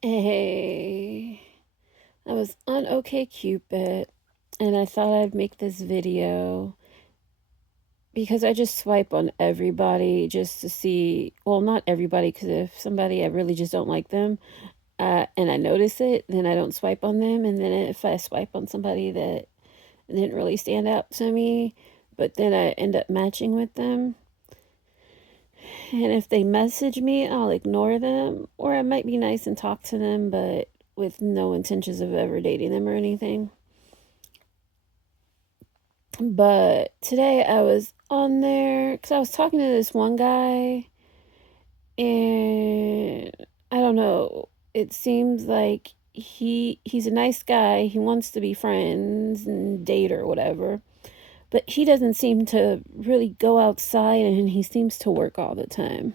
Hey, I was on Okcupid and I thought I'd make this video because I just swipe on everybody just to see, well, not everybody, because if somebody I really just don't like them and I notice it, then I don't swipe on them. And then if I swipe on somebody that didn't really stand out to me, but then I end up matching with them. And if they message me, I'll ignore them, or I might be nice and talk to them, but with no intentions of ever dating them or anything. But today I was on there because I was talking to this one guy, and I don't know. It seems like he's a nice guy. He wants to be friends and date or whatever. But he doesn't seem to really go outside, and he seems to work all the time.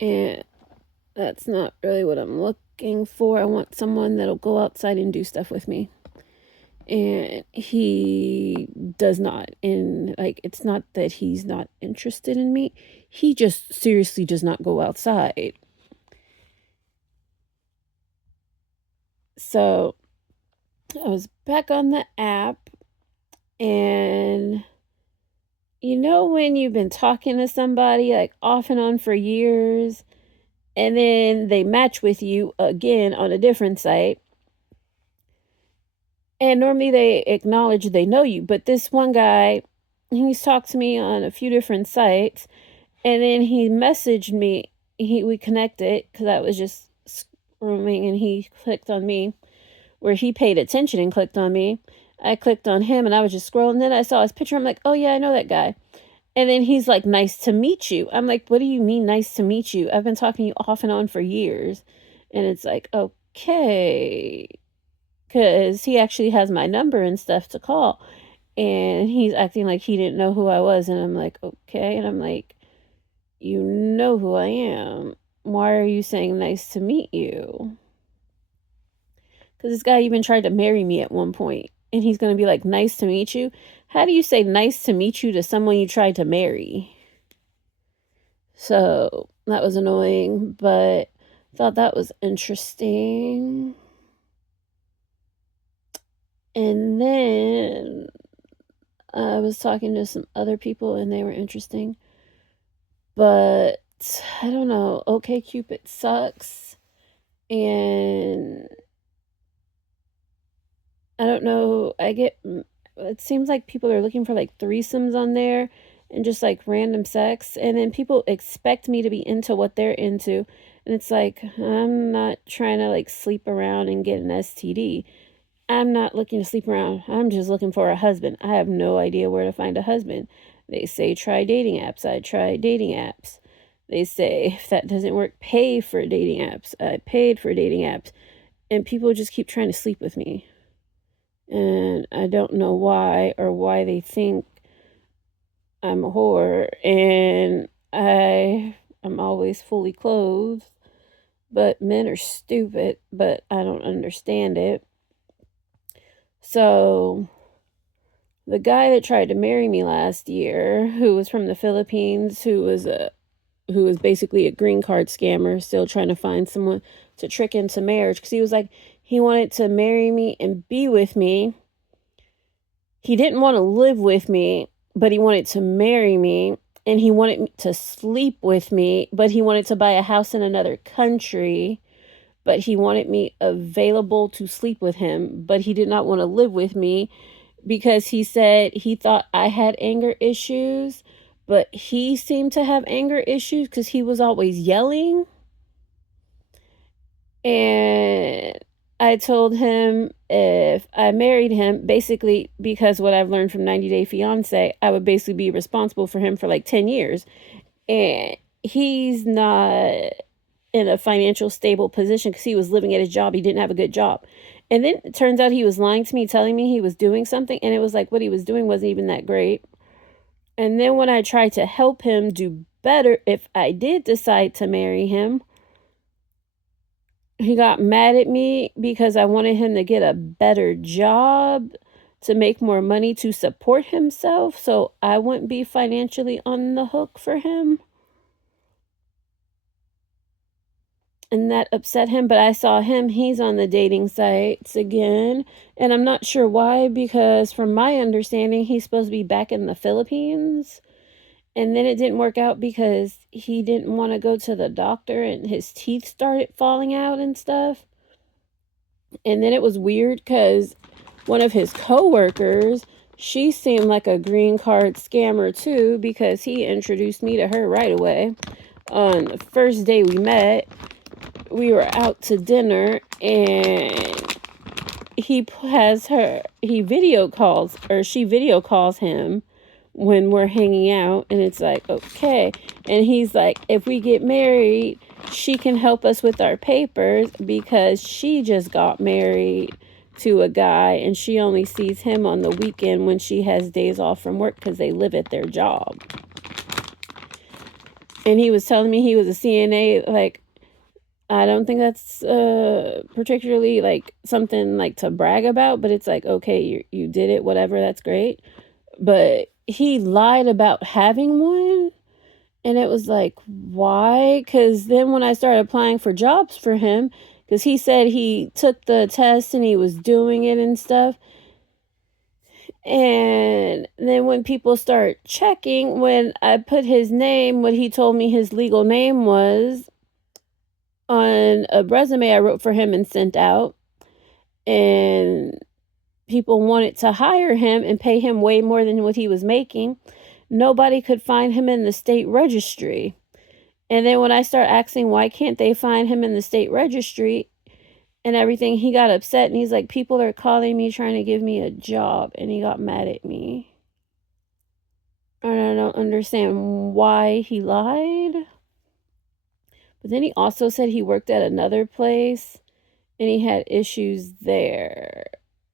And that's not really what I'm looking for. I want someone that'll go outside and do stuff with me. And he does not. And like, it's not that he's not interested in me, he just seriously does not go outside. So I was back on the app, and you know when you've been talking to somebody like off and on for years, and then they match with you again on a different site, and normally they acknowledge they know you, but this one guy, he's talked to me on a few different sites, and then he messaged me. We connected because I was just scrolling, and he clicked on me, where he paid attention and clicked on me. I clicked on him, and I was just scrolling. Then I saw his picture. I'm like, oh yeah, I know that guy. And then he's like, nice to meet you. I'm like, what do you mean, nice to meet you? I've been talking to you off and on for years. And it's like, okay, because he actually has my number and stuff to call. And he's acting like he didn't know who I was. And I'm like, okay. And I'm like, you know who I am. Why are you saying nice to meet you? Because this guy even tried to marry me at one point, and he's going to be like, nice to meet you. How do you say nice to meet you to someone you tried to marry? So that was annoying, but thought that was interesting. And then I was talking to some other people, and they were interesting. But I don't know. Okcupid sucks. And I don't know. It seems like people are looking for like threesomes on there and just like random sex. And then people expect me to be into what they're into. And it's like, I'm not trying to like sleep around and get an STD. I'm not looking to sleep around. I'm just looking for a husband. I have no idea where to find a husband. They say try dating apps. I try dating apps. They say if that doesn't work, pay for dating apps. I paid for dating apps. And people just keep trying to sleep with me. And I don't know why, or why they think I'm a whore. And I'm always fully clothed. But men are stupid, but I don't understand it. So the guy that tried to marry me last year, who was from the Philippines, who was basically a green card scammer, still trying to find someone to trick into marriage, because he was like, he wanted to marry me and be with me. He didn't want to live with me, but he wanted to marry me, and he wanted to sleep with me, but he wanted to buy a house in another country, but he wanted me available to sleep with him, but he did not want to live with me because he said he thought I had anger issues, but he seemed to have anger issues because he was always yelling. And I told him if I married him, basically, because what I've learned from 90 Day Fiance, I would basically be responsible for him for like 10 years. And he's not in a financial stable position because he was living at his job. He didn't have a good job. And then it turns out he was lying to me, telling me he was doing something. And it was like what he was doing wasn't even that great. And then when I tried to help him do better, if I did decide to marry him, he got mad at me because I wanted him to get a better job to make more money to support himself, so I wouldn't be financially on the hook for him. and that upset him. But I saw him, he's on the dating sites again, and I'm not sure why, because from my understanding, he's supposed to be back in the Philippines. And then it didn't work out because he didn't want to go to the doctor and his teeth started falling out and stuff. And then it was weird because one of his coworkers, she seemed like a green card scammer too, because he introduced me to her right away. On the first day we met, we were out to dinner, and he video calls, or she video calls him when we're hanging out, and it's like, okay. And he's like, if we get married, she can help us with our papers because she just got married to a guy and she only sees him on the weekend when she has days off from work because they live at their job. And he was telling me he was a CNA. Like, I don't think that's particularly like something like to brag about, but it's like, okay, you did it, whatever, that's great. But he lied about having one, and it was like, why? Because then when I started applying for jobs for him, because he said he took the test and he was doing it and stuff, and then when people start checking, when I put his name, what he told me his legal name was, on a resume I wrote for him and sent out, and people wanted to hire him and pay him way more than what he was making, nobody could find him in the state registry. And then when I start asking why can't they find him in the state registry and everything, he got upset and he's like, people are calling me trying to give me a job, and he got mad at me. And I don't understand why he lied. But then he also said he worked at another place and he had issues there,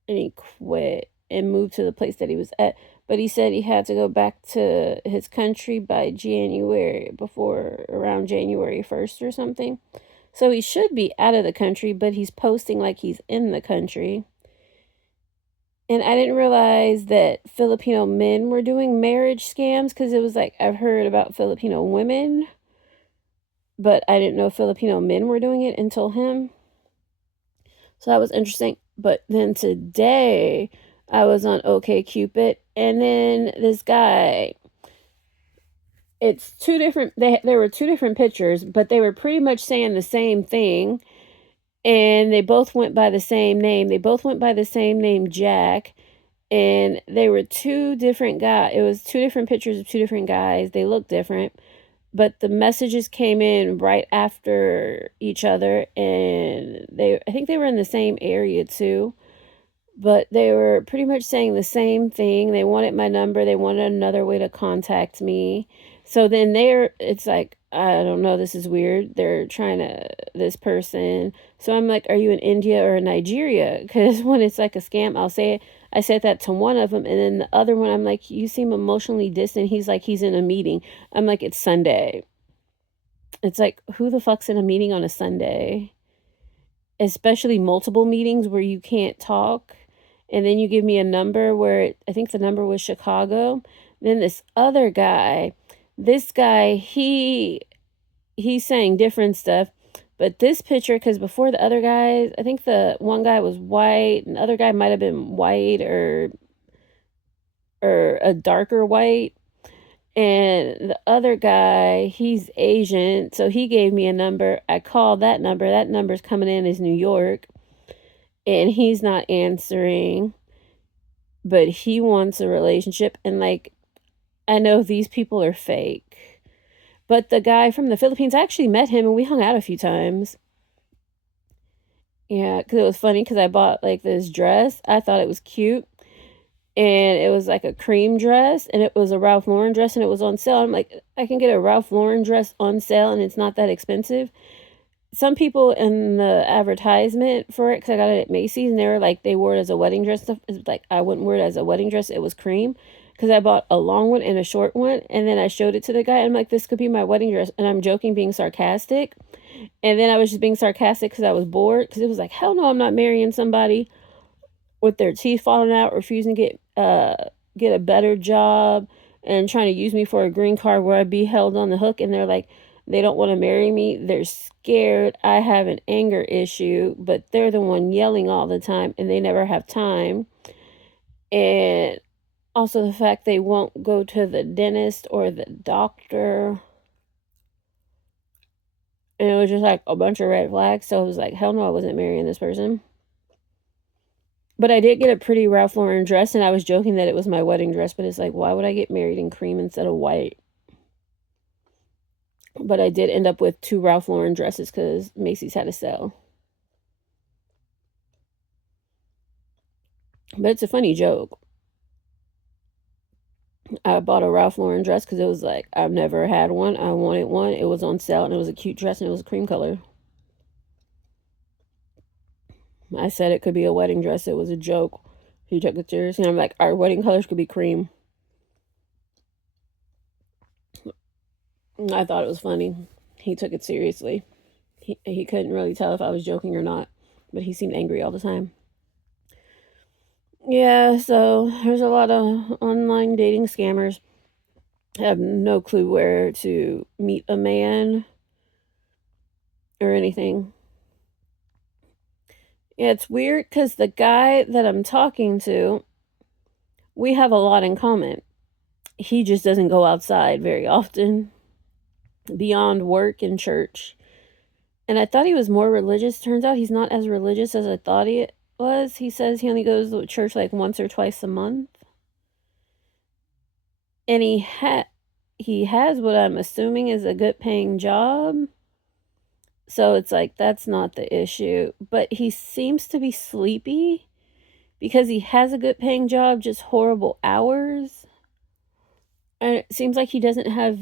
and he quit and moved to the place that he was at. But he said he had to go back to his country by January, before around January 1st or something. So he should be out of the country, but he's posting like he's in the country. And I didn't realize that Filipino men were doing marriage scams, because it was like, I've heard about Filipino women, but I didn't know Filipino men were doing it until him. So that was interesting. But then today I was on Okcupid, and then this guy, it's two different, there were two different pictures, but they were pretty much saying the same thing, and they both went by the same name. They both went by the same name, Jack, and they were two different guys. It was two different pictures of two different guys. They looked different, but the messages came in right after each other, and I think they were in the same area too, but they were pretty much saying the same thing. They wanted my number. They wanted another way to contact me. So then it's like, I don't know, this is weird. They're trying to, this person. So I'm like, are you in India or in Nigeria? Because when it's like a scam, I'll say it. I said that to one of them, and then the other one, I'm like, you seem emotionally distant. He's like, he's in a meeting. I'm like, it's Sunday. It's like, who the fuck's in a meeting on a Sunday? Especially multiple meetings where you can't talk. And then you give me a number where I think the number was Chicago. Then this other guy, he's saying different stuff. But this picture, because before the other guys, I think the one guy was white, and the other guy might have been white or a darker white. And the other guy, he's Asian, so he gave me a number. I called that number. That number's coming in as New York, and he's not answering. But he wants a relationship, and like, I know these people are fake. But the guy from the Philippines, I actually met him and we hung out a few times. Yeah, because it was funny, because I bought like this dress. I thought it was cute. And it was like a cream dress, and it was a Ralph Lauren dress, and it was on sale. I'm like, I can get a Ralph Lauren dress on sale and it's not that expensive. Some people in the advertisement for it, because I got it at Macy's, and they were like, they wore it as a wedding dress stuff. It's like, I wouldn't wear it as a wedding dress. It was cream, because I bought a long one and a short one, and then I showed it to the guy, and I'm like, this could be my wedding dress, and I'm joking, being sarcastic, and then I was just being sarcastic because I was bored, because it was like, hell no, I'm not marrying somebody with their teeth falling out, refusing to get a better job, and trying to use me for a green card where I'd be held on the hook. And they're like, They don't want to marry me. They're scared I have an anger issue, but they're the one yelling all the time and they never have time. And also the fact they won't go to the dentist or the doctor. And it was just like a bunch of red flags. So I was like, hell no, I wasn't marrying this person. But I did get a pretty Ralph Lauren dress, and I was joking that it was my wedding dress, but it's like, why would I get married in cream instead of white? But I did end up with 2 Ralph Lauren dresses because Macy's had a sale. But it's a funny joke. I bought a Ralph Lauren dress because it was like, I've never had one. I wanted one. It was on sale, and it was a cute dress, and it was a cream color. I said it could be a wedding dress. It was a joke. He took it seriously. And I'm like, our wedding colors could be cream. I thought it was funny. He took it seriously. He couldn't really tell if I was joking or not, but he seemed angry all the time. Yeah, so there's a lot of online dating scammers. I have no clue where to meet a man or anything. Yeah, it's weird because the guy that I'm talking to, we have a lot in common. He just doesn't go outside very often beyond work and church. And I thought he was more religious. Turns out he's not as religious as I thought he was. He says he only goes to church like once or twice a month. And he has what I'm assuming is a good paying job. So it's like that's not the issue, but he seems to be sleepy because he has a good paying job, just horrible hours. And it seems like he doesn't have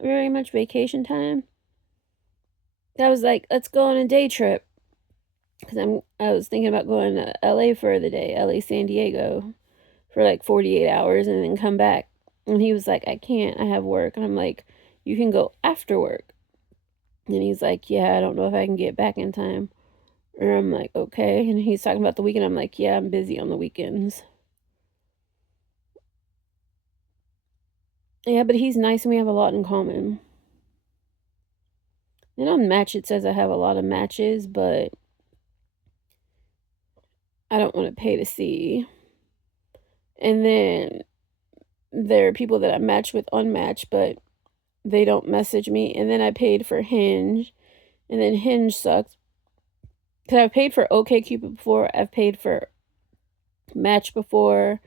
very much vacation time. I was like, let's go on a day trip because I was thinking about going to LA for the day, LA San Diego for like 48 hours and then come back. And he was like, I can't, I have work. And I'm like, you can go after work. And he's like, yeah, I don't know if I can get back in time. And I'm like, okay. And he's talking about the weekend. I'm like, yeah, I'm busy on the weekends. Yeah, but he's nice and we have a lot in common. And on Match, it says I have a lot of matches, but I don't want to pay to see. And then there are people that I match with on Match, but they don't message me. And then I paid for Hinge, and then Hinge sucks. Because I've paid for Okcupid before, I've paid for Match before,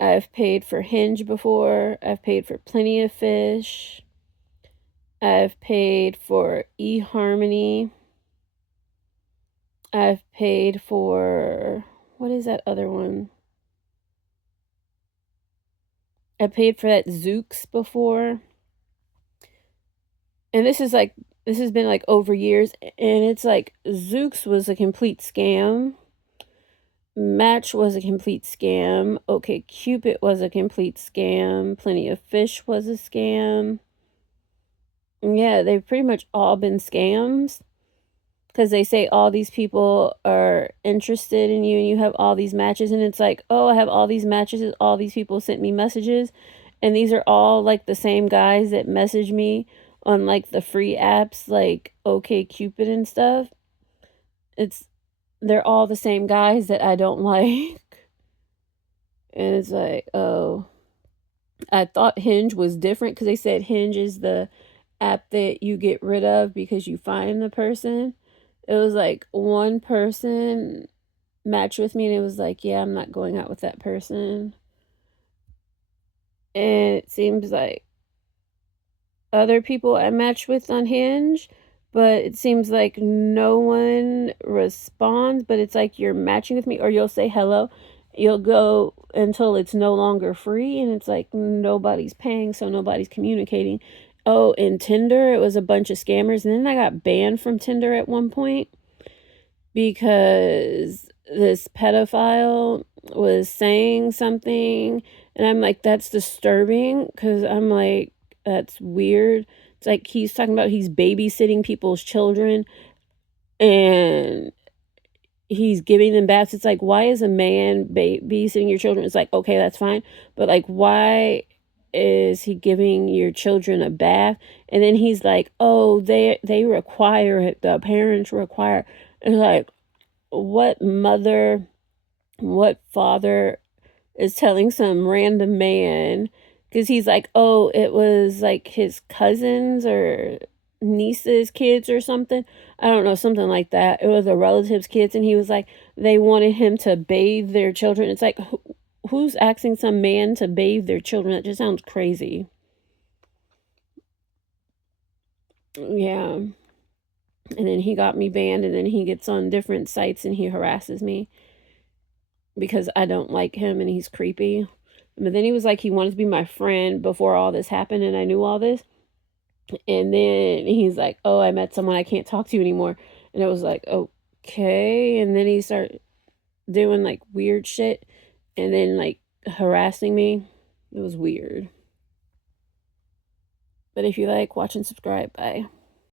I've paid for Hinge before, I've paid for Plenty of Fish, I've paid for eHarmony, I've paid for, what is that other one? I paid for that Zooks before. And this has been like over years, and it's like Zooks was a complete scam. Match was a complete scam. Okcupid was a complete scam. Plenty of Fish was a scam. Yeah, they've pretty much all been scams because they say all these people are interested in you and you have all these matches, and it's like, oh, I have all these matches, all these people sent me messages, and these are all like the same guys that message me on like the free apps like Okcupid and stuff. They're all the same guys that I don't like. And it's like, oh, I thought Hinge was different because they said Hinge is the app that you get rid of because you find the person. It was like one person matched with me and it was like, yeah, I'm not going out with that person. And it seems like other people I match with on Hinge, but it seems like no one responds. But it's like you're matching with me, or you'll say hello, you'll go until it's no longer free, and it's like nobody's paying, so nobody's communicating. Oh, in Tinder, it was a bunch of scammers, and then I got banned from Tinder at one point because this pedophile was saying something, and I'm like, that's disturbing because I'm like, that's weird. It's like he's talking about he's babysitting people's children and he's giving them baths. It's like, why is a man babysitting your children? It's like, okay, that's fine. But like, why is he giving your children a bath? And then he's like, oh, they require it, the parents require. And like, what mother, what father is telling some random man, because he's like, oh, it was like his cousins or niece's kids or something. I don't know, something like that. It was a relative's kids, and he was like, they wanted him to bathe their children. It's like, who's asking some man to bathe their children? That just sounds crazy. Yeah. And then he got me banned, and then he gets on different sites and he harasses me because I don't like him and he's creepy. But then he was like, he wanted to be my friend before all this happened, and I knew all this. And then he's like, oh, I met someone I can't talk to anymore. And it was like, okay. And then he started doing like weird shit and then like harassing me. It was weird. But if you like, watch and subscribe. Bye.